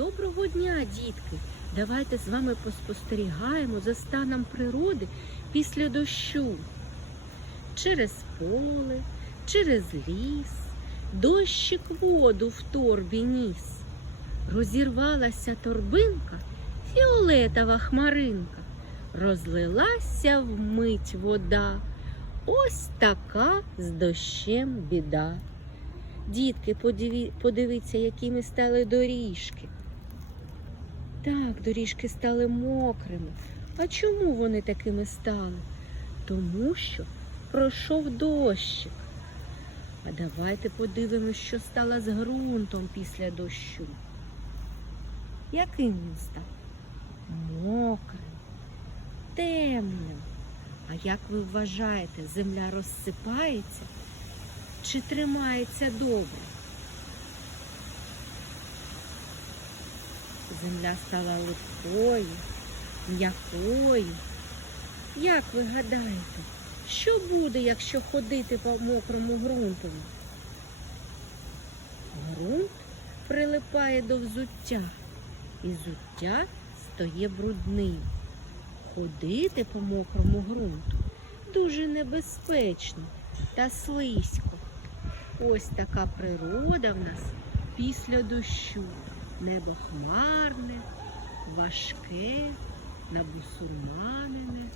Доброго дня, дітки! Давайте з вами поспостерігаємо за станом природи після дощу. Через поле, через ліс, дощик воду в торбі ніс. Розірвалася торбинка, фіолетова хмаринка, розлилася вмить вода. Ось така з дощем біда. Дітки, подиві- подивіться, якими стали доріжки. Так, доріжки стали мокрими. А чому вони такими стали? Тому що пройшов дощик. А давайте подивимось, що стало з ґрунтом після дощу. Яким він став? Мокрим, темним. А як ви вважаєте, земля розсипається чи тримається добре? Земля стала легкою, м'якою. Як ви гадаєте, що буде, якщо ходити по мокрому ґрунтові? Ґрунт прилипає до взуття, і взуття стає брудним. Ходити по мокрому ґрунту дуже небезпечно та слизько. Ось така природа в нас після дощу. Небо хмарне, важке, набусурманене.